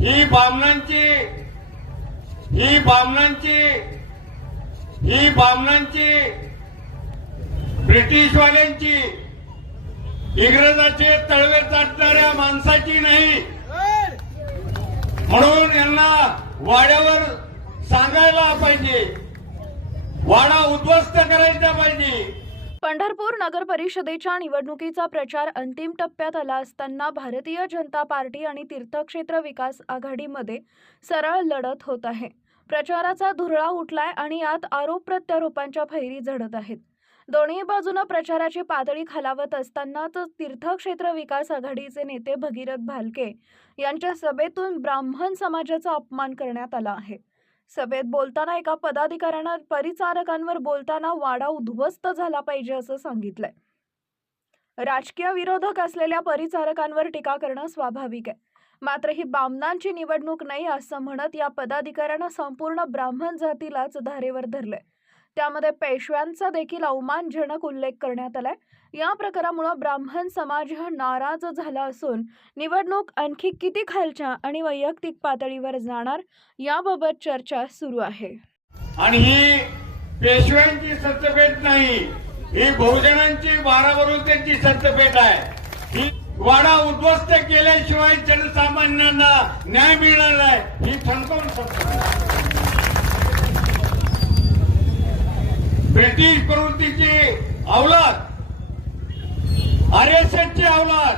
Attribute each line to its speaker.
Speaker 1: ही बामणांची ही बामणांची ही बामणांची ब्रिटिशवाल्यांची इंग्रजाचे तळवे चाटणाऱ्या माणसाची नाही. म्हणून यांना वाड्यावर सांगायला पाहिजे. वाडा उद्ध्वस्त करायचा पाहिजे.
Speaker 2: पंढरपूर नगर परिषदेच्या निवडणुकीचा प्रचार अंतिम टप्प्यात आला असताना भारतीय जनता पार्टी आणि तीर्थक्षेत्र विकास आघाडीमध्ये सरळ लढत होत आहे. प्रचाराचा धुरळा उठलाय आणि यात आरोप प्रत्यारोपांच्या फैरी झडत आहेत. दोन्ही बाजूनं प्रचाराची पातळी खालावत असतानाच तीर्थक्षेत्र विकास आघाडीचे नेते भगीरथ भालके यांच्या सभेतून ब्राह्मण समाजाचा अपमान करण्यात आला आहे. सभेत बोलताना एका पदाधिकाऱ्यानं परिचारकांवर बोलताना वाडा उद्ध्वस्त झाला पाहिजे असं सांगितलंय. राजकीय विरोधक असलेल्या परिचारकांवर टीका करणं स्वाभाविक आहे. मात्र ही बामनांची निवडणूक नाही असं म्हणत या पदाधिकाऱ्यानं संपूर्ण ब्राह्मण जातीलाच धारेवर धरलंय. त्यामध्ये पेशव्यांचा देखील अवमानजनक उल्लेख करण्यात आलाय. या प्रकारामुळे ब्राह्मण समाज हा नाराज झाला असून निवडणूक आणखी किती खालच्या आणि वैयक्तिक पातळीवर जाणार याबाबत चर्चा सुरू आहे.
Speaker 1: आणि ही पेशव्यांची सत्यपेठ नाही ही बहुजनांची बारा बरोबरची सत्यपेठ आहे. ही वाडा उद्ध्वस्त केल्याशिवाय जनसामान्यांना न्याय मिळणार नाही ही ठणकावून सांगतो ब्रिटिश प्रवृत्तीची अवलाद आर एस एसची अवलाद